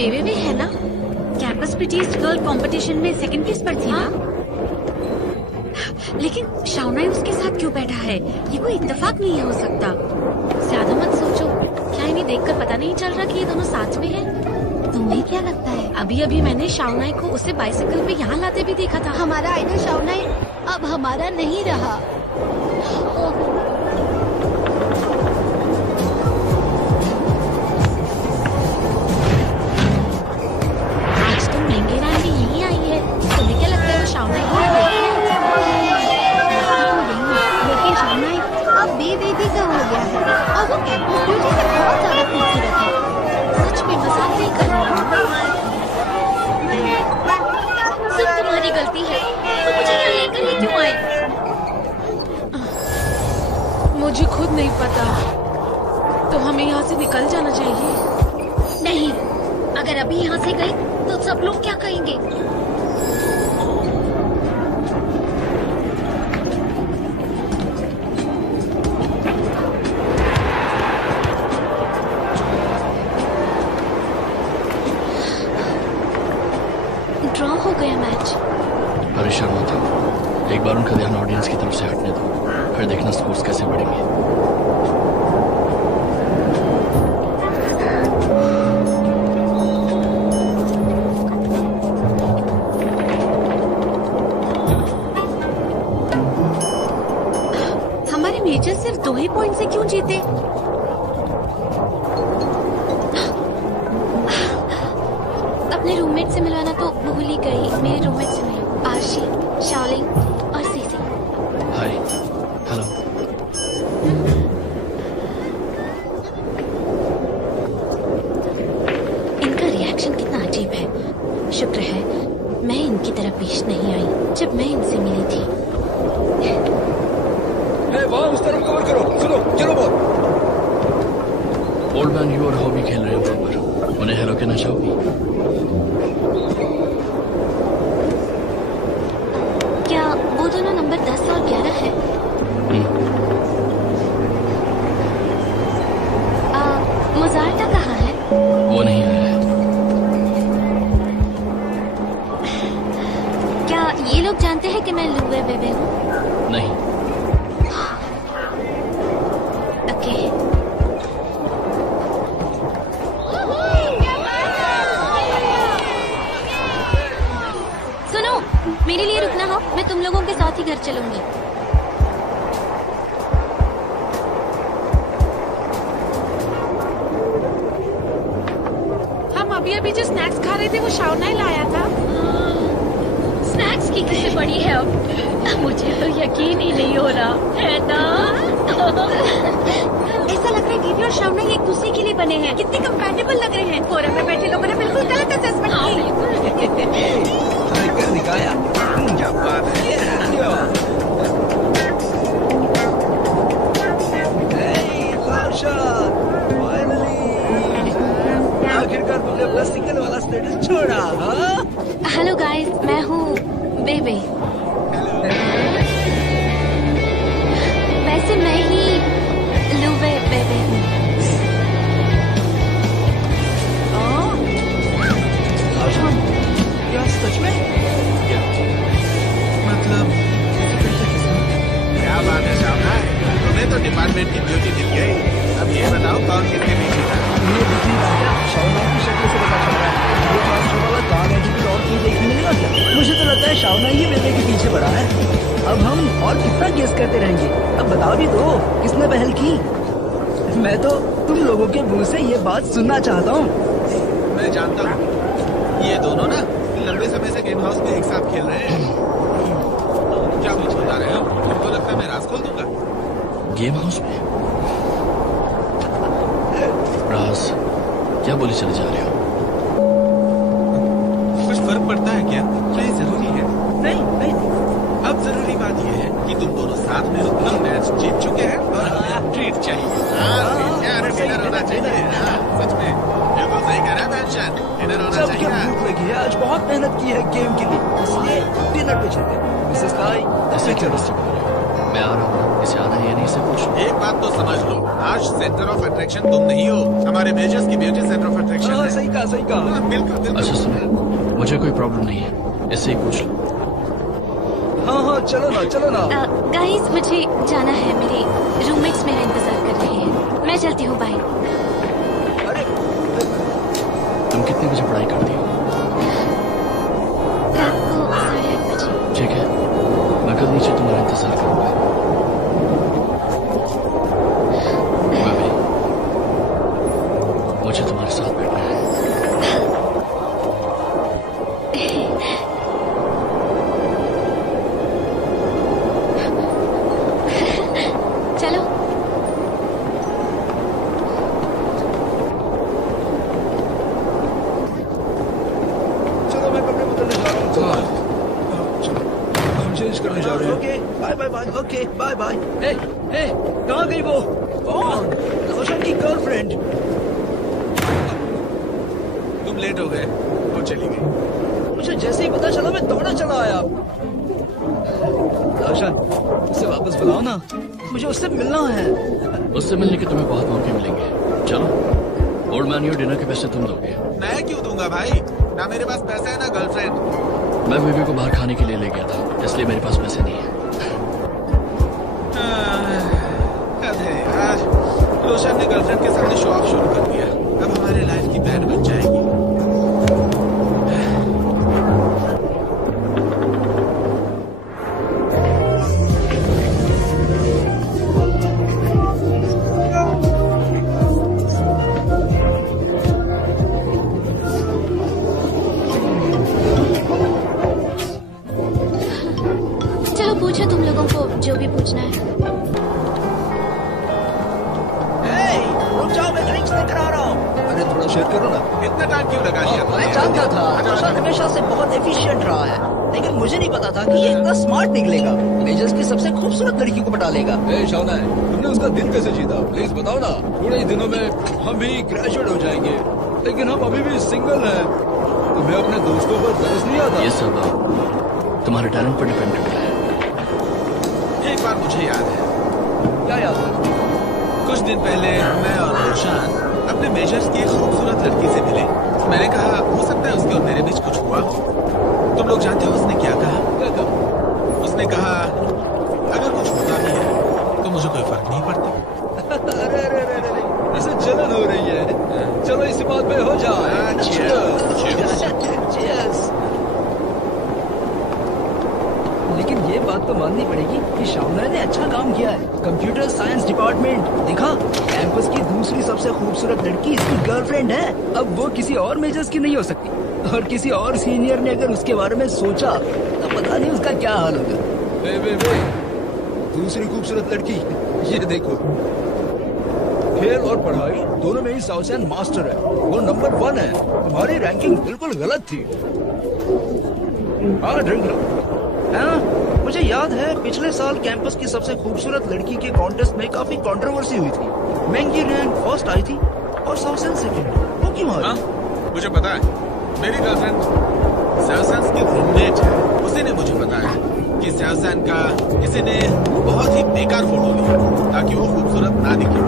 बेबे भी है ना? कैंपस प्रिटीस्ट गर्ल कंपटीशन में सेकंड प्लेस पर थी ना? लेकिन शाओनाई उसके साथ क्यों बैठा है? ये कोई इत्तेफाक नहीं हो सकता। ज्यादा मत सोचो। क्या इन्हें देखकर पता नहीं चल रहा कि ये दोनों साथ में हैं? तुम्हें क्या लगता है? अभी अभी मैंने शाओनाई को उसे बाइसिकल पे यहाँ लाते भी देखा था। हमारा आइडल शाओनाई अब हमारा नहीं रहा। आज तो मेंगेरान भी यहीं आई है। तुम्हें क्या लगता है वो शाओनाई को लेकिन शाओनाई अब बेबेदी का हो गया है और वो कैंपस ब्यूटी से बहुत ज्यादा खूबसूरत है। सच में मजाक नहीं कर रही हूँ। सब तुम्हारी गलती है। तो मुझे यहाँ लेकर ही क्यों आए? मुझे खुद नहीं पता। तो हमें यहाँ से निकल जाना चाहिए। नहीं, अगर अभी यहाँ से गए तो सब लोग क्या कहेंगे? ड्रॉ हो गया मैच। परेशान मत हो। एक बार उनका ध्यान ऑडियंस की तरफ से हटने दो, फिर देखना स्कोर्स कैसे बढ़ेंगे। हमारे मेजर सिर्फ 2 ही पॉइंट से क्यों जीते? अपने रूममेट से मिलवाना तो भूल ही गई। मेरे रूममेट से मिलो। आशी, शाओलिंग और सीसी। हाय, हेलो। इनका रिएक्शन कितना अजीब है। शुक्र है मैं इनकी तरफ पेश नहीं आई जब मैं इनसे मिली थी। वहाँ उस तरफ कवर करो। सुनो, चलो बोल। ओल्ड मैन यू और हॉबी खेल रहे हो बराबर। उन्हें हेलो कहना चाहोगी? क्या वो दोनों नंबर 10 और 11 है? मुजारटा कहाँ है? वो नहीं आया है। क्या ये लोग जानते हैं कि मैं लुवे बेबे हूँ? नहीं। ओके। सुनो, मेरे लिए रुकना हो। मैं तुम लोगों के साथ ही घर चलूंगी। हम अभी अभी जो स्नैक्स खा रहे थे वो शाओनाई लाया था। स्नैक्स की किससे बड़ी है अब? मुझे तो यकीन ही नहीं हो रहा है ना। ऐसा लग रहा है दीदी और शाओनाई एक दूसरे के लिए बने हैं। कितने कंपैटिबल लग रहे हैं। फोरम में बैठे लोगों ने बिल्कुल गलत असेसमेंट की। कर दिखाया। क्या बात है। आखिरकार तुमने अपना सिंगल वाला स्टेटस छोड़ा। हेलो गाइस, मैं हूँ बेबे। वैसे मैं ही लुवे बेबे हूँ। क्या सच में? मतलब क्या बात है शाबाश, तुम्हें तो डिपार्टमेंट की ड्यूटी मिल गई। अब ये बताओ कौन किसके पीछे था? ये दिखी शाओनाई की शक्ल से पता चल रहा है। ये ट्रांसफर वाला काम एटीट्यूड और क्यों देखने मिलेगा क्या? मुझे तो लगता है शाओनाई ही बेबे के पीछे पड़ा है। अब हम और कितना गेस करते रहेंगे? अब बताओ भी दो, किसने पहल की? मैं तो तुम लोगों के मुंह से ये बात सुनना चाहता हूँ। मैं जानता हूँ ये दोनों ना लंबे समय से गेम हाउस में एक साथ खेल रहे हैं। क्या कुछ बता रहे हो? तुमको लगता है मैं राज खोल दूंगा? गेम हाउस में? राज, क्या बोले चले जा रहे हो? कुछ फर्क पड़ता है क्या? क्या ये जरूरी है? नहीं नहीं। अब जरूरी बात यह है कि तुम दोनों साथ में अपना मैच जीत चुके हैं और हमें ट्रीट चाहिए। डिनर होना चाहिए। सच में बिल्कुल सही कह रहा है मैंशन। डिनर होना सबके चाहिए। भूख लगी है। आज बहुत मेहनत की है गेम के लिए, इसलिए डिनर पे चलते हैं। मिसेस लाई, ऐसे क्या डिस्टर्ब कर रहे हो? मैं आ रहा हूँ, इसे आना है या नहीं से पूछ। एक बात तो समझ लो, आज सेंटर ऑफ अट्रैक्शन तुम नहीं हो, हमारे मेजर्स की ब्यूटी सेंटर ऑफ अट्रैक्शन हाँ, है। सही कहा, सही कहा। हाँ, बिल्कुल अच्छा बिल्कुल। सुनो, मुझे कोई प्रॉब्लम नहीं है, इससे ही पूछ लो। हाँ हाँ, चलो ना, चलो ना। गाइस मुझे जाना है, मेरे रूममेट्स मेरा इंतजार कर रहे हैं। मैं चलती हूँ, बाय। अरे तुम कितने बजे पढ़ाई करती हो? रात को 8:30 बजे। ठीक है, मैं कल नीचे तुम्हारा इंतजार करूंगा। मैं भी। मुझे तुम्हारे साथ बैठना है। चलो। चलो, मैं कपड़े बदलने जा रहा हूँ। चलो, हम चेंज करने जा रहे हैं। Okay, bye bye bye. Okay, bye bye. ए, कहाँ गई वो? कौन? रोशन की गर्लफ्रेंड। तुम लेट हो गए, वो चली गई। मुझे जैसे ही पता चला, मैं दौड़ा चला आया। रोशन, उसे वापस बुलाओ ना, मुझे उससे मिलना है। उससे मिलने के तुम्हें बहुत मौके मिलेंगे। चलो, ओल्ड मैन योर डिनर के पैसे तुम दोगे। मैं क्यों दूंगा भाई? ना मेरे पास पैसा है ना गर्लफ्रेंड। मैं बेबी को बाहर खाने के लिए ले गया था, इसलिए मेरे पास पैसे नहीं है। अरे यार, रोशन ने गर्लफ्रेंड के सामने शो ऑफ शुरू कर दिया। अब हमारी लाइफ की बैंड बन जाएगी। चलो पूछो तुम लोगों को जो भी पूछना है। रुक जाओ, मैं ड्रिंक्स लेकर आ रहा हूँ। अरे थोड़ा शेयर करो ना। इतना टाइम क्यों लगा दिया तुमने? मैं जानता था, रोशन हमेशा से बहुत एफिशिएंट रहा है, लेकिन मुझे नहीं पता था कि ये इतना स्मार्ट निकलेगा। मेजर्स की सबसे खूबसूरत लड़की को पटा लेगा। शाना है, तुमने उसका दिल कैसे जीता? प्लीज बताओ ना। थोड़े ही दिनों में हम भी ग्रेजुएट हो जाएंगे, लेकिन हम अभी भी सिंगल हैं। तुम्हें अपने दोस्तों पर तरस नहीं आता? ये सब तुम्हारे टैलेंट पर डिपेंड करता है। एक बार मुझे याद है, क्या याद है? कुछ दिन पहले मैं और रोशन अपने मेजर्स की एक खूबसूरत लड़की से मिले। मैंने कहा हो सकता है उसके और मेरे बीच कुछ हुआ हो। तुम लोग जानते हो उसने क्या कहा? क्या कहा? उसने कहा अगर कुछ होता भी है तो मुझे कोई फर्क नहीं पड़ता। अरे अरे अरे अरे, इसे जलन हो रही है। चलो इसी बात पे हो जाए। Cheers। लेकिन ये बात तो माननी पड़ेगी कि शाउना ने अच्छा काम किया है। कंप्यूटर साइंस डिपार्टमेंट देखा, कैंपस की दूसरी सबसे खूबसूरत लड़की इसकी गर्लफ्रेंड है। अब वो किसी और मेजर्स की नहीं हो सकती, और किसी और सीनियर ने अगर उसके बारे में सोचा तो पता नहीं उसका क्या हाल होगा। वे दूसरी खूबसूरत लड़की, ये देखो। खेल और पढ़ाई दोनों में ही साउथ मास्टर है। वो नंबर 1 है। तुम्हारी रैंकिंग बिल्कुल गलत थी। हाँ, ड्रिंक लो। हाँ, मुझे याद है पिछले साल कैंपस की सबसे खूबसूरत लड़की के कॉन्टेस्ट में काफी कंट्रोवर्सी हुई थी। महंगी रैंक फर्स्ट आई थी और साउथ सेकंड। वो क्यों हाँ, हारी? मुझे पता है। मेरी गर्लफ्रेंड सैवसन की रूममेट है। उसी ने मुझे बताया कि सैवसन का किसी ने बहुत ही बेकार फोटो लिया ताकि वो खूबसूरत ना दिखे।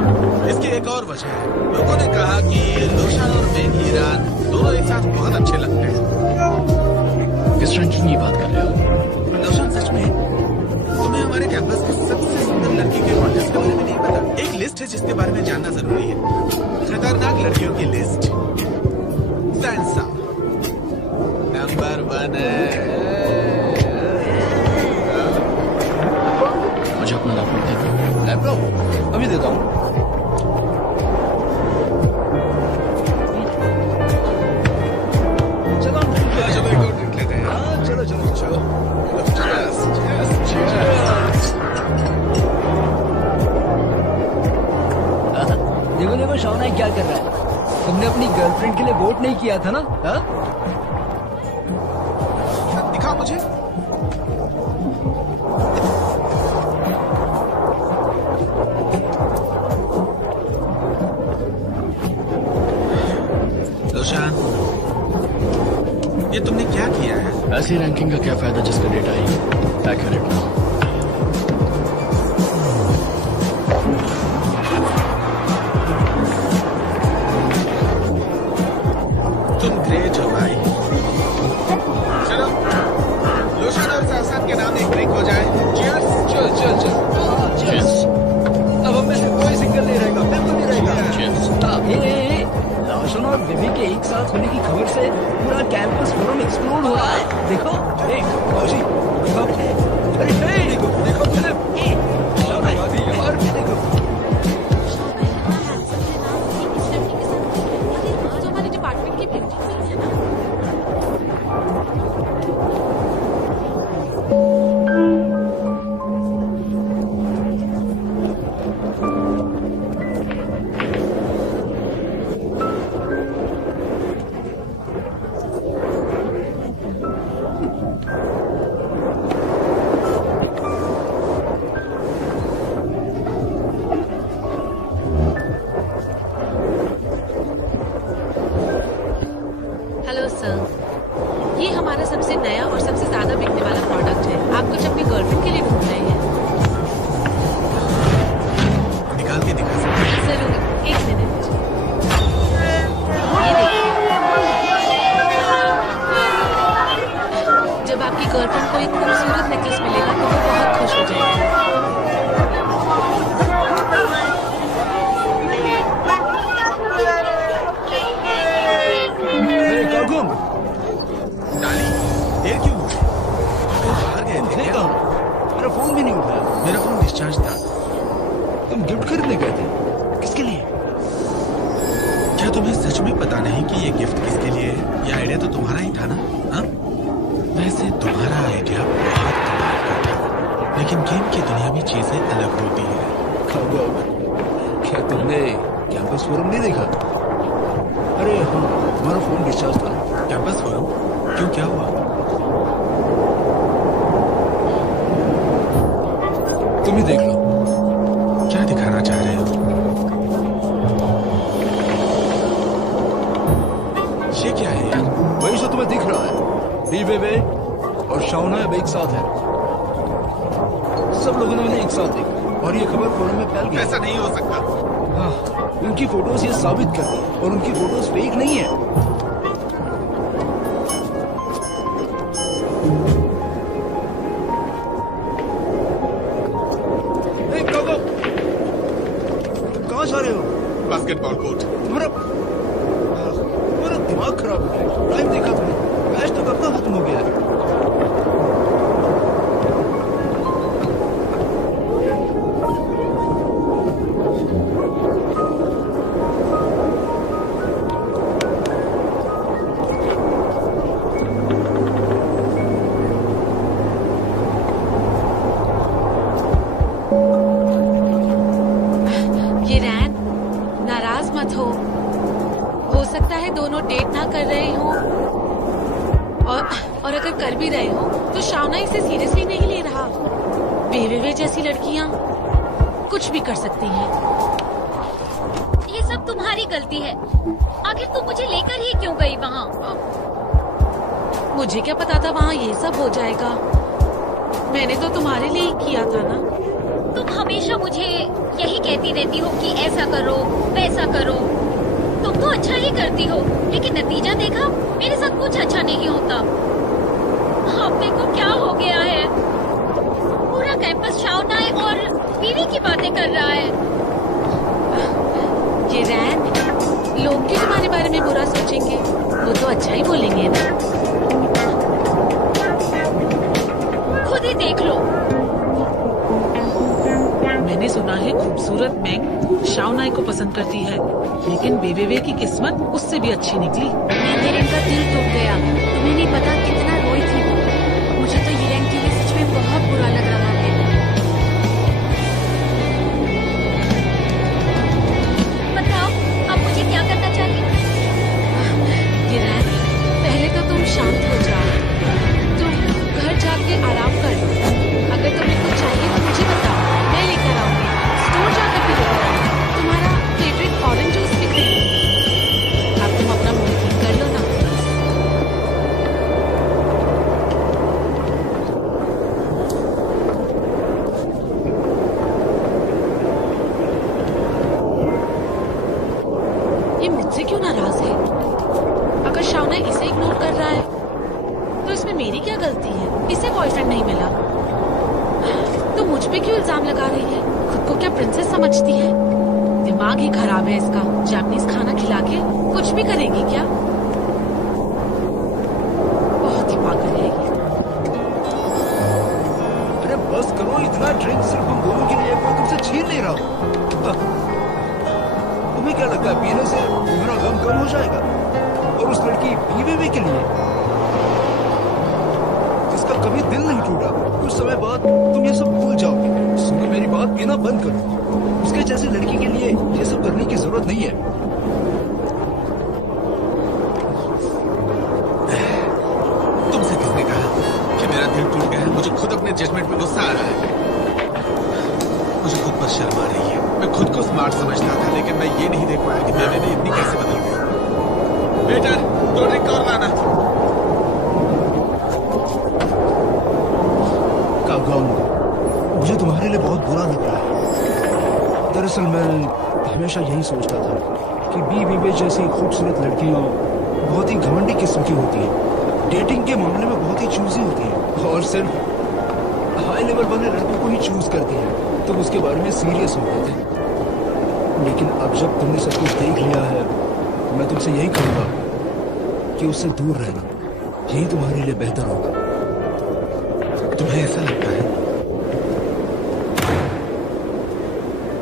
इसकी एक और वजह है, लोगों ने कहा कि रोशन और मेघ ईरान दोनों एक साथ बहुत अच्छे लगते हैं। किस रैंकिंग की बात कर रहे हो? रोशन, सच में तुम्हें हमारे कैंपस की सबसे सुंदर लड़की के कॉन्टेस्ट के बारे में नहीं पता? एक लिस्ट है जिसके बारे में जानना जरूरी है। खतरनाक लड़कियों की लिस्ट। सैनसा नंबर 1 है। मुझे अपना लैपटॉप दे दो। लैपटॉप अभी देता हूँ। चलो हम drink लेते हैं। चलो एक और ड्रिंक लेते हैं। हाँ, चलो चलो चलो। Cheers, cheers, cheers। देखो देखो, शाउना क्या कर रहा है। तुमने अपनी गर्लफ्रेंड के लिए वोट नहीं किया था ना? हाँ? दिखाओ मुझे। रोशन, ये तुमने क्या किया है? ऐसी रैंकिंग का क्या फायदा जिसका डेटा ही एक्यूरेट ना हो। शाउना और बेबी के एक साथ होने की खबर से पूरा कैंपस फोरम एक्सप्लोड हो रहा है। देखो, कौशी, अरे देखो देखो फिलिप, शाउना यार देखो। जो हमारे डिपार्टमेंट की ब्यूटी है ना। हेलो सर, ये हमारा सबसे नया और सबसे ज्यादा बिकने वाला प्रोडक्ट है। आप कुछ अपनी गर्लफ्रेंड के लिए ढूंढ रहे हैं? निकाल के दिखा सकते हैं। जरूर, एक मिनट। ये देखिए, जब आपकी गर्लफ्रेंड को एक खूबसूरत नेकलेस मिलेगा तो वो बहुत खुश हो जाएगी। कागुम, डाली, देर क्यों हुई? कहीं बाहर गए थे क्या? मेरा फोन भी नहीं उठाया। मेरा फोन डिस्चार्ज था। तुम गिफ्ट खरीदने गए थे, किसके लिए? क्या तुम्हें सच में पता नहीं कि ये गिफ्ट किसके लिए है? ये आइडिया तो तुम्हारा ही था ना? हाँ? वैसे तुम्हारा आइडिया बहुत कमाल का था, लेकिन गेम की दुनिया में चीजें अलग होती है। कागुम, क्या तुमने कैंपस फोरम नहीं देखा? अरे हाँ, तुम्हारा फोन डिस्चार्ज था। Campus forum? क्यों, क्या हुआ? तुम ही देख लो। क्या दिखाना चाह रहे हो? ये क्या है यार? वही जो तुम्हें दिख रहा है। बेबे और शाउना अब एक साथ है। सब लोगों ने उन्हें एक साथ देखा और ये खबर फोरम में फैल गई। ऐसा नहीं हो सकता। हाँ, उनकी फोटोज ये साबित करती है और उनकी फोटोज फेक नहीं है। कहाँ जा रहे हो? Basketball court. तुम्हारा दिमाग खराब हो गया। टाइम देखा तुमने? मैच तो कब का खत्म हो गया है। ये रैन, नाराज मत हो सकता है दोनों डेट ना कर रहे हो, और अगर कर भी रहे हो तो शाउना इसे सीरियसली नहीं ले रहा। बेवे जैसी लड़कियां कुछ भी कर सकती हैं। ये सब तुम्हारी गलती है। आखिर तुम मुझे लेकर ही क्यों गई वहाँ? मुझे क्या पता था वहाँ ये सब हो जाएगा। मैंने तो तुम्हारे लिए ही किया था ना। तुम हमेशा मुझे यही कहती रहती हो कि ऐसा करो वैसा करो। तुम तो अच्छा ही करती हो, लेकिन नतीजा देखा? मेरे साथ कुछ अच्छा नहीं होता। अब देखो क्या हो गया है। पूरा कैंपस शाउना और बीवी की बातें कर रहा है। ये रैन, लोग क्यों तुम्हारे बारे में बुरा सोचेंगे? वो तो अच्छा ही बोलेंगे ना। खुद ही देख लो। मैंने सुना है खूबसूरत मैंग शाओनाई को पसंद करती है, लेकिन बेबे की किस्मत उससे भी अच्छी निकली। यिरेन का दिल टूट गया। तुम्हें नहीं पता कितना रोई थी वो। मुझे तो यिरेन के लिए सच में बहुत बुरा लग रहा है। बताओ अब मुझे क्या करना चाहिए? यिरेन, पहले तो तुम शांत हो जाओ। तुम घर जाके आराम कर लो। अगर तुम्हें कुछ चाहिए तो मुझे बताओ, मैं लेकर आऊंगी। स्टोर जाकर भी लेकर आऊंगी। तुम्हारा फेवरेट ऑरेंज जूस भी खरीदूंगी। अब तुम अपना मूड ठीक कर लो ना। ये मुझसे क्यों नाराज है? अगर शाउना इसे इग्नोर कर रहा है तो इसमें मेरी क्या गलती है? इसे बॉयफ्रेंड नहीं मिला तो मुझ पे क्यों इल्जाम लगा रही है? खुद को क्या प्रिंसेस समझती है? दिमाग ही खराब है इसका। जापानीज खाना खिला के कुछ भी करेगी क्या? बहुत ही पागल है ये। अरे बस करो, इतना ड्रिंक सिर्फ हम दोनों के लिए, कोई तुमसे छीन नहीं रहा। तुम्हें क्या लगता है पीने से तुम्हारा गम कम हो जाएगा? और उस लड़की बीवी के लिए जिसका कभी दिल नहीं टूटा, कुछ समय बाद तुम ये सब भूल जाओगे। सुनो मेरी बात, पीना बंद करो। उसके जैसी लड़की के लिए ये सब करने की जरूरत नहीं है। तुमसे किसने कहा कि मेरा दिल टूट गया है? मुझे खुद अपने जजमेंट पे गुस्सा आ रहा है। मुझे खुद पर शर्म आ रही है। मैं खुद को स्मार्ट समझता था, लेकिन मैं ये नहीं देख पाया कि बेबे ने इतनी कैसे बदल गई। बेटर, 2 ड्रिंक और लाना। मुझे तुम्हारे लिए बहुत बुरा लग रहा है। दरअसल मैं हमेशा यही सोचता था कि बीवी जैसी खूबसूरत लड़कियां बहुत ही घमंडी किस्म की होती हैं, डेटिंग के मामले में बहुत ही चूजी होती हैं और सिर्फ हाई लेवल वाले लड़कों को ही चूज करती हैं। तुम उसके बारे में सीरियस हो गए थे, लेकिन अब जब तुमने सब कुछ देख लिया है, मैं तुमसे यही कहूंगा कि उससे दूर रहना, यही तुम्हारे लिए बेहतर होगा। तुम्हें ऐसा लगता है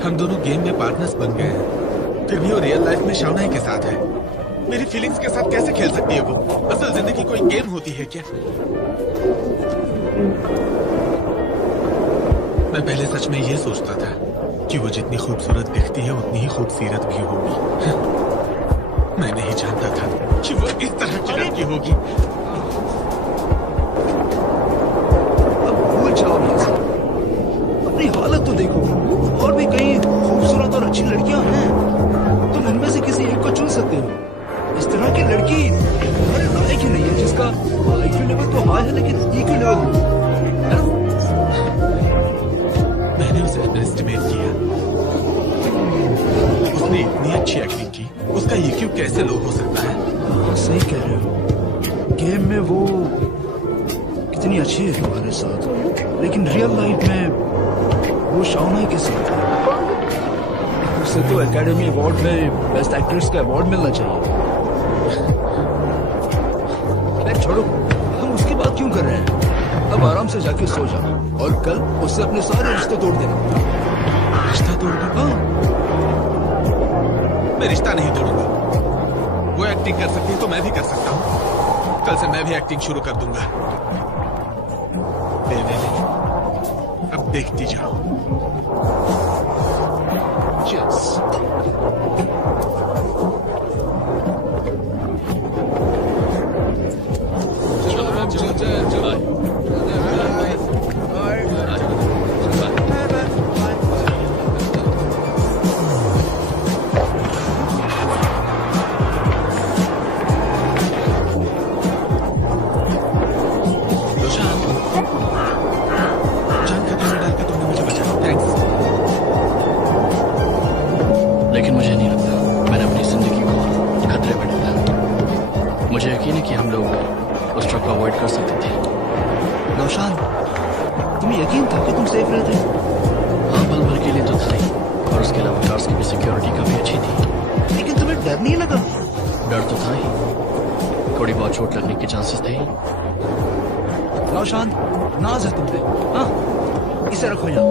हम दोनों गेम में पार्टनर्स बन गए हैं, फिर भी वो रियल लाइफ में शाओनाई के साथ है? मेरी फीलिंग्स के साथ कैसे खेल सकती है वो? असल जिंदगी कोई गेम होती है क्या? मैं पहले सच में ये सोचता था कि वो जितनी खूबसूरत दिखती है उतनी ही खूबसूरत भी होगी। मैं नहीं जानता था कि वो इस तरह की लड़की होगी। अब भूल जाओ ये सब, अपनी हालत तो देखो। और भी कई खूबसूरत और अच्छी लड़कियां हैं, तुम उनमें से किसी एक को चुन सकते हो। इस तरह की लड़की तुम्हारे लायक ही नहीं है, जिसका IQ लेवल तो हाई है लेकिन EQ लेवल है ना? मैंने उसे अंडरएस्टिमेट किया। उसने इतनी अच्छी एक्टिंग की, उसका EQ कैसे लो हो सकता है? हाँ, सही कह रहे हो। गेम में वो कितनी अच्छी है तुम्हारे साथ, लेकिन रियल लाइफ में वो शाओनाई के साथ है। उसे तो एकेडमी अवार्ड में बेस्ट एक्ट्रेस का अवार्ड मिलना चाहिए। खैर छोड़ो, हम उसकी बात क्यों कर रहे हैं? अब आराम से जाके सो जाओ और कल उससे अपने सारे रिश्ते तोड़ देना। रिश्ता तोड़ दूं? हाँ, मैं रिश्ता नहीं तोड़ूंगा। वो एक्टिंग कर सकती है तो मैं भी कर सकता हूँ। कल से मैं भी एक्टिंग शुरू कर दूंगा। अब देखती जाओ। Cheers. लेकिन मुझे नहीं लगता मैंने अपनी जिंदगी को खतरे में डाला। मुझे यकीन है कि हम लोग उस ट्रक को अवॉइड कर सकते थे। रोशान, तुम्हें यकीन था कि तुम सेफ रहते? हाँ, पल भर के लिए तो था ही, और उसके अलावा कार्स की भी सिक्योरिटी काफी अच्छी थी। लेकिन तुम्हें डर नहीं लगा? डर तो था ही, थोड़ी बहुत चोट लगने के चांसेस थे ही। रोशान, नाज है तुम पे। हाँ, इसे रखो यहाँ।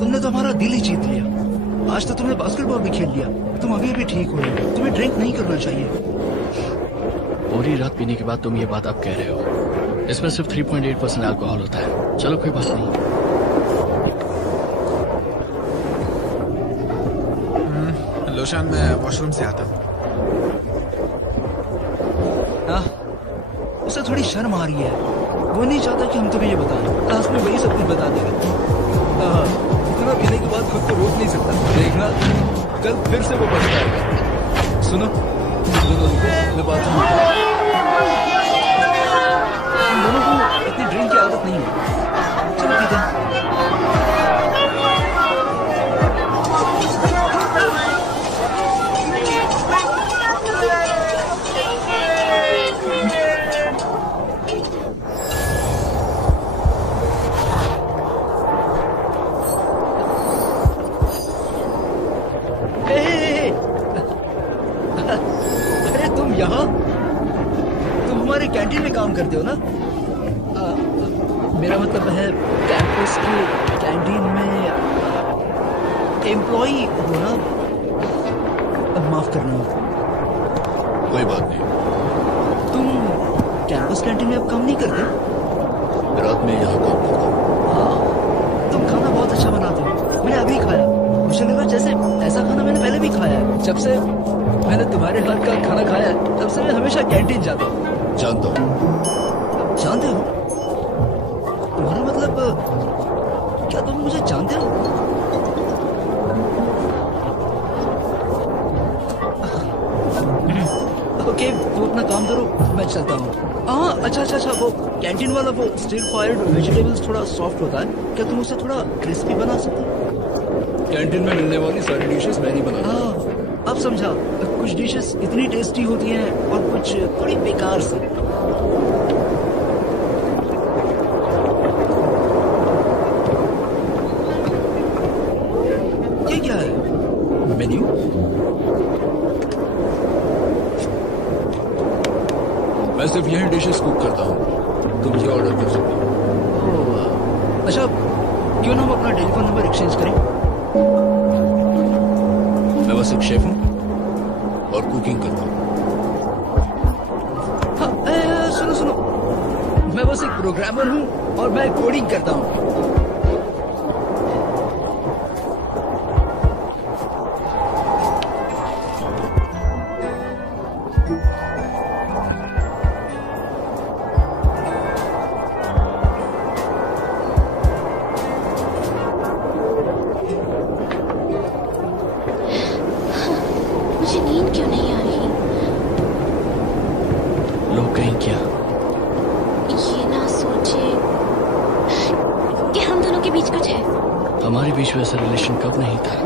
तुमने तो हमारा दिल ही जीत लिया। आज तो तुमने बास्केटबॉल भी खेल लिया। तुम अभी भी ठीक हो, तुम्हें ड्रिंक नहीं करना चाहिए। पूरी रात पीने के बाद तुम ये बात आप कह रहे हो? इसमें सिर्फ 3.8% अल्कोहल होता है। चलो कोई बात नहीं। लोशान, मैं वॉशरूम से आता हूँ। हाँ, उसे थोड़ी शर्म आ रही है। वो नहीं चाहता कि हम तुम्हें ये बताएं। क्लास में वही सब कुछ बता देगा। हाँ, इतना पीने के बाद खुद को रोक नहीं सकता। देखना, कल फिर से वो पछताएगा। सुनो, मैं बात तुम दोनों को इतनी ड्रिंक की आदत नहीं है। चलो पीते हैं। काम करते हो ना? मेरा मतलब है कैंपस की कैंटीन में एम्प्लॉई हो ना? माफ करना, कोई बात नहीं। तुम कैंपस कैंटीन में अब काम नहीं करते? रात में यहाँ काम करता हूँ। हाँ, तुम खाना बहुत अच्छा बनाते हो। मैंने अभी खाया, मुझे लगा जैसे ऐसा खाना मैंने पहले भी खाया है। जब से मैंने तुम्हारे हाथ का खाना खाया है, तब से मैं हमेशा कैंटीन जाता हूँ। जानता हूँ। जानते हो? तुम्हारा मतलब क्या तुम मुझे जानते हो? ओके, वो अपना काम करो, मैं चलता हूँ। हाँ, अच्छा, वो कैंटीन वाला वो स्टिर फायर्ड वेजिटेबल्स थोड़ा सॉफ्ट होता है, क्या तुम उसे थोड़ा क्रिस्पी बना सकते हो? कैंटीन में मिलने वाली सारी डिशेस मैं नहीं बनाता। हाँ, अब समझा। कुछ डिशेस इतनी टेस्टी होती हैं और कुछ थोड़ी बेकार सी। ये क्या है? मेन्यू? मैं सिर्फ यही डिशेस कुक करता हूँ, तुम ये ऑर्डर कर सकते हो। अच्छा, क्यों ना हम अपना टेलीफोन नंबर एक्सचेंज करें? मैं बस एक शेफ हूँ और कुकिंग करता हूँ। हाँ, सुनो, मैं बस एक प्रोग्रामर हूँ और मैं कोडिंग करता हूँ। मुझे नींद क्यों नहीं आ रही? लोग कहीं क्या? ये ना सोचे कि हम दोनों के बीच कुछ है। हमारे बीच में ऐसा रिलेशन कब नहीं था?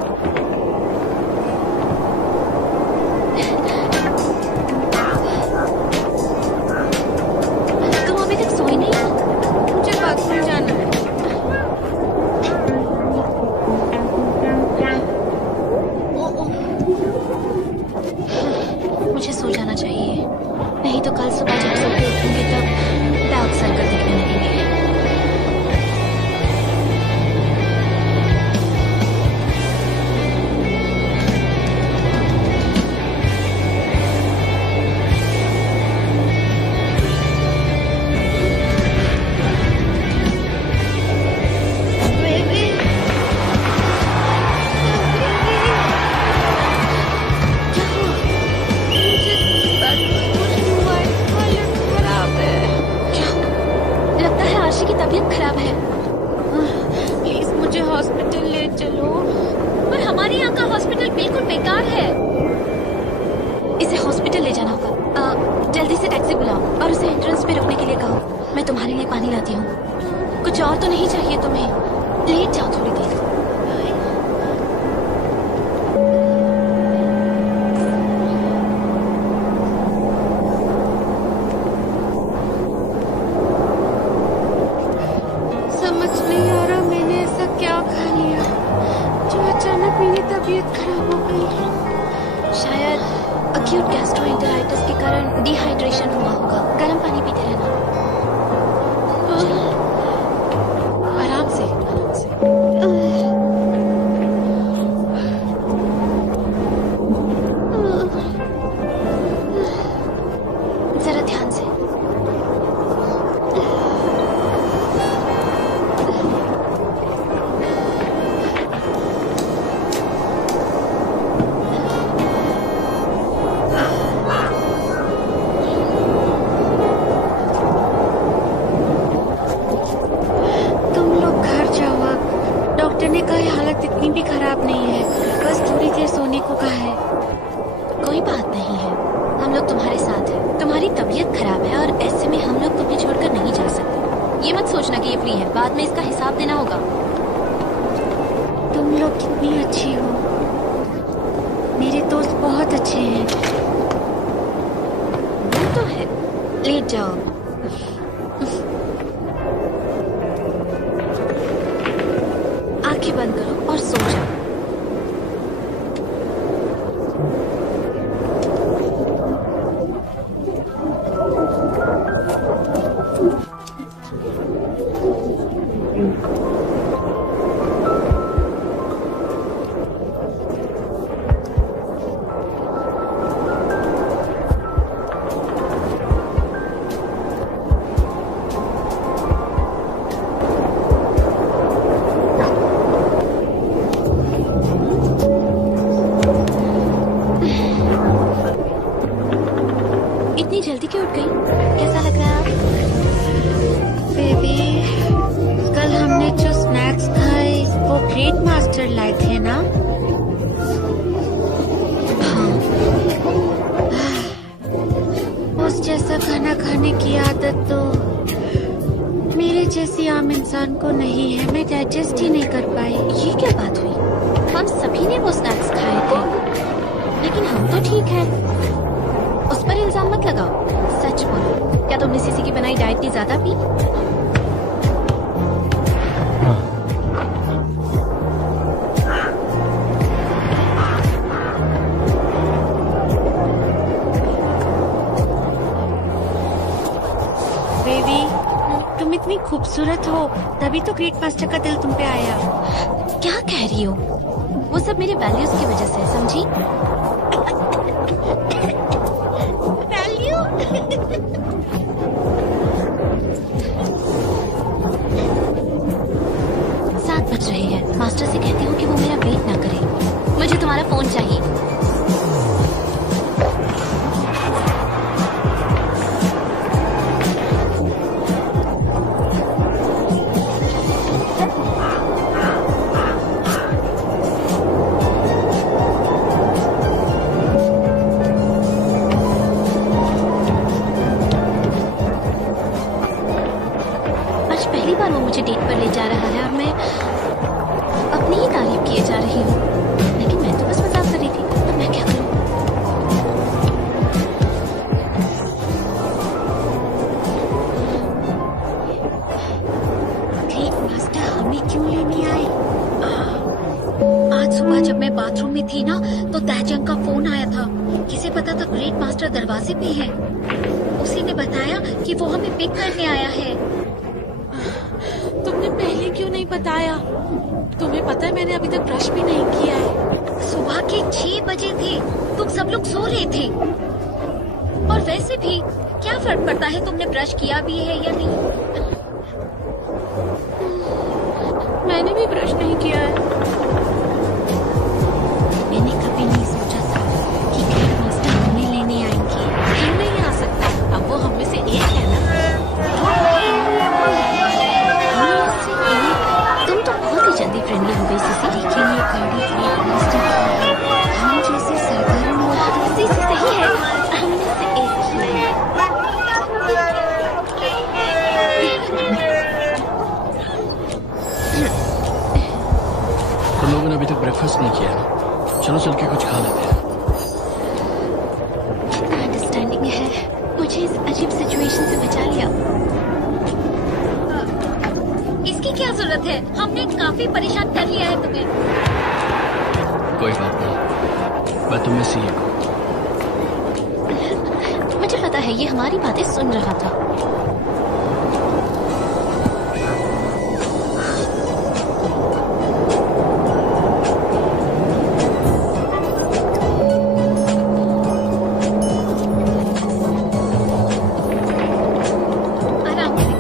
तुम अभी तक सोई नहीं हो? मुझे बाथरूम जाना है। मुझे सो जाना चाहिए, नहीं तो कल सुबह जब सो के उठूंगी तब डार्क सर्कल दिखने लगेंगे। की तबीयत खराब है। प्लीज मुझे हॉस्पिटल ले चलो। पर हमारे यहाँ का हॉस्पिटल बिल्कुल बेकार है। इसे हॉस्पिटल ले जाना होगा। जल्दी से टैक्सी बुलाओ और उसे एंट्रेंस पे रुकने के लिए कहो। मैं तुम्हारे लिए पानी लाती हूँ। कुछ और तो नहीं चाहिए तुम्हें? लेट जाओ थोड़ी देर। समझ नहीं आ रहा मैंने ऐसा क्या खा लिया जो अचानक मेरी तबीयत खराब हो गई। शायद अक्यूट गैस्ट्रोएंटेराइटिस के कारण डिहाइड्रेशन हुआ होगा। गर्म पानी पीते रहना। आराम से आराम से। जरा ध्यान से। तुम लोग घर जाओ अब। डॉक्टर ने कहा हालत इतनी भी खराब नहीं है, बस थोड़ी देर सोने को कहा है। कोई बात नहीं है, हम लोग तुम्हारे साथ हैं। तुम्हारी तबीयत खराब है और ऐसे में हम लोग तुम्हें छोड़कर नहीं जा सकते। ये मत सोचना कि ये फ्री है, बाद में इसका हिसाब देना होगा। तुम लोग कितनी अच्छी हो। मेरे दोस्त बहुत अच्छे हैं। वो तो है। लेट जाओ। आंखें बंद करो और सो जाओ। आदत तो मेरे जैसी आम इंसान को नहीं है। मैं डाइजेस्ट ही नहीं कर पाई। ये क्या बात हुई? हम सभी ने वो स्नैक्स खाए थे, लेकिन हम तो ठीक है। उस पर इल्जाम मत लगाओ। सच बोलो, क्या तुमने सीसी की बनाई डाइट की ज्यादा पी? बेबी, तुम इतनी खूबसूरत हो, तभी तो ग्रेट मास्टर का दिल तुम पे आया। क्या कह रही हो? वो सब मेरे वैल्यूज की वजह से, समझी? वैल्यू? 7 बज रहे हैं। मास्टर से कहती हूँ कि वो मेरा वेट ना करे। मुझे तुम्हारा फोन चाहिए। पहली बार वो मुझे डेट पर ले जा रहा है और मैं अपनी ही तारीफ किए जा रही हूँ, लेकिन मैं तो बस मजाक कर रही थी। अब मैं क्या करूँ? ग्रेट मास्टर हमें क्यों लेने आए? आज सुबह जब मैं बाथरूम में थी ना, तो तहजंग का फोन आया था। किसे पता था ग्रेट मास्टर दरवाजे पे है। उसी ने बताया कि वो हमें पिक करने आया है। तुमने पहले क्यों नहीं बताया? तुम्हें पता है मैंने अभी तक ब्रश भी नहीं किया है। सुबह के 6 बजे थे, तुम सब लोग सो रहे थे। और वैसे भी क्या फर्क पड़ता है तुमने ब्रश किया भी है या नहीं? मैंने भी ब्रश नहीं किया है। मैंने कभी नहीं सोचा था कि ग्रेट मास्टर हमें लेने आएंगे। क्यों नहीं आ सकता? अब वो हम में से एक है ना। तुम तो बहुत ही जल्दी फ्रेंडली हो गई सीसी। लेकिन ये गाड़ी ग्रेट मास्टर की है। हम जैसे साधारण लोग सीसी सही है। हम में से एक ही है। तुम लोगों ने अभी तक ब्रेकफास्ट नहीं किया ना? चलो चल के कुछ खा लेते हैं। कितना अंडरस्टैंडिंग है। मुझे इस अजीब सिचुएशन से बचा लिया। इसकी क्या जरूरत है? हमने काफी परेशान कर लिया है तुम्हें। कोई बात नहीं, मैं तुम में से एक हूँ। मुझे पता है ये हमारी बातें सुन रहा था। आराम से।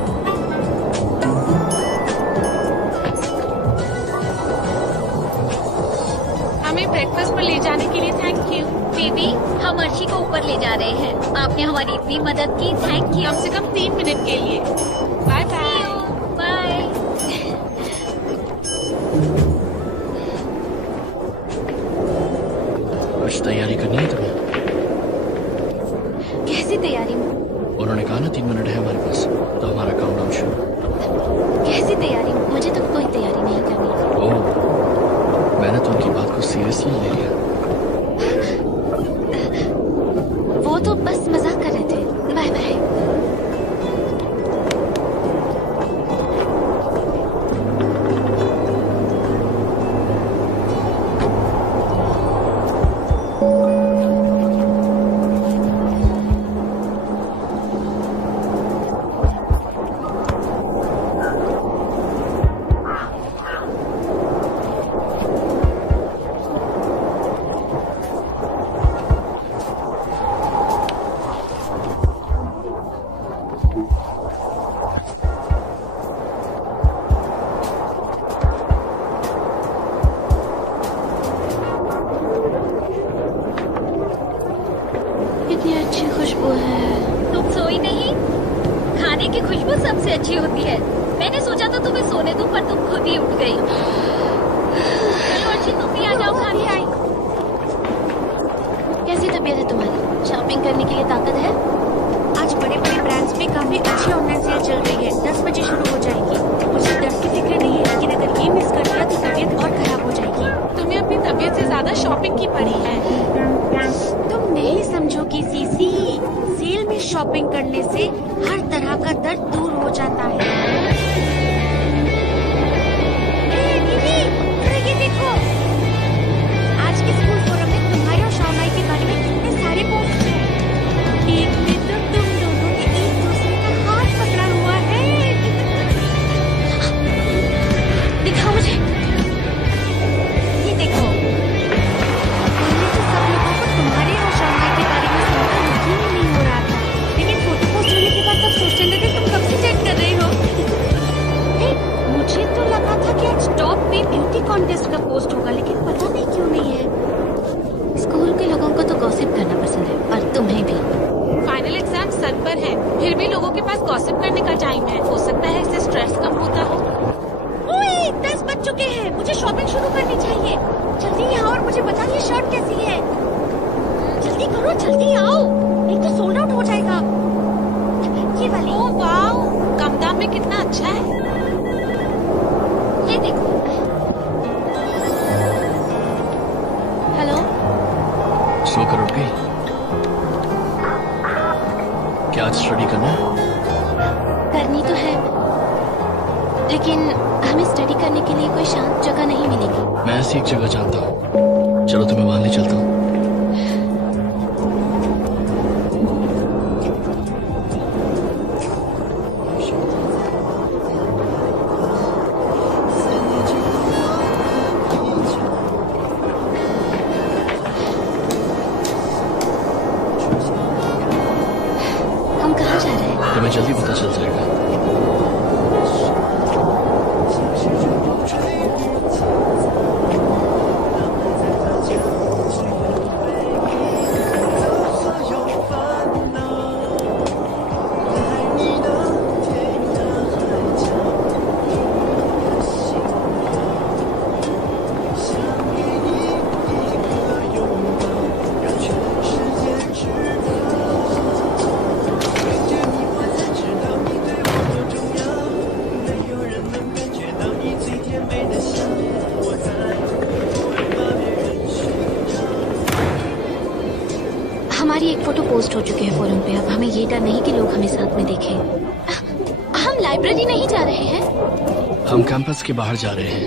हमें ब्रेकफास्ट पर ले जाने के लिए थैंक यू। बेबी, हम अर्शी को ऊपर ले जा रहे हैं। आपने हमारी इतनी मदद की, थैंक यू। कम से कम 3 मिनट के लिए। Bye bye. बाय। कुछ तैयारी करनी है तुम्हें? कैसी तैयारी? उन्होंने कहा ना 3 मिनट है हमारे पास, तो हमारा काउंटडाउन शुरू। कैसी तैयारी? मुझे तो कोई तैयारी नहीं करनी। ओह, मैंने तो उनकी बात को सीरियसली ले लिया। वो तो बस मजाक कर रहे थे। Bye bye. कितनी अच्छी खुशबू है। तुम सोई नहीं? खाने की खुशबू सबसे अच्छी होती है। मैंने सोचा था तुम्हें सोने दूं, पर तुम खुद ही उठ गई। चलो अर्शी, तुम भी आ जाओ खाने। आई। कैसी तबीयत है तुम्हारी? शॉपिंग करने के लिए ताकत है? आज बड़े बड़े ब्रांड्स में काफी अच्छी उल्टी शुरू हो जाएगी। मुझे डर की फिक्र नहीं है, लेकिन अगर ये मिस कर दिया तो तबीयत और खराब हो जाएगी। तुम्हें अपनी तबीयत से ज्यादा शॉपिंग की पड़ी है। तुम नहीं समझोगी सीसी, सेल में शॉपिंग करने से हर तरह का दर्द दूर हो जाता है। ए, दीदी, ये देखो, आज के स्कूल फोरम में तुम्हारे और शाओनाई के बारे में कितने सारे पोस्ट हैं। एक में तो तुम दोनों ने एक दूसरे का हाथ पकड़ा हुआ है। दिखाओ मुझे। ये देखो, पहले तो सब लोगों को तुम्हारे और शाओनाई के बारे में सुनकर यकीन ही नहीं हो रहा था, लेकिन फोटो पोस्ट होने के बाद सब सोचने लगे तुम कब से चेक कर रहे हो। हे, मुझे तो लगा था कि आज टॉप पे ब्यूटी कॉन्टेस्ट का पोस्ट होगा, लेकिन पता नहीं क्यों नहीं है। स्कूल के लोगों को तो गॉसिप करना पसंद है, और तुम्हें भी। फाइनल एग्जाम सर पर है, फिर भी लोगों के पास गॉसिप करने का टाइम है। हो सकता है इससे स्ट्रेस कम होता हो। ओए, 10 बज चुके हैं, मुझे शॉपिंग शुरू करनी चाहिए। जल्दी यहाँ और मुझे बताइए शर्ट कैसी है। जल्दी करो, जल्दी आओ, नहीं तो सोल्ड आउट हो जाएगा। ये वाली। ओह वाओ, कम दाम में कितना अच्छा है। ये देखो। हेलो, स्लो कर उठ गई। क्या आज स्टडी करना है? करनी तो है, लेकिन हमें स्टडी करने के लिए कोई शांत जगह नहीं मिलेगी। मैं ऐसी एक जगह जानता हूँ, चलो तुम्हें वहां ले चलता हूँ। हम कहाँ जा रहे हैं? तुम्हें जल्दी पता चल जाएगा। हमारी एक फोटो पोस्ट हो चुकी है फोरम पे। अब हमें ये डर नहीं कि लोग हमें साथ में देखें। हम लाइब्रेरी नहीं जा रहे हैं, हम कैंपस के बाहर जा रहे हैं।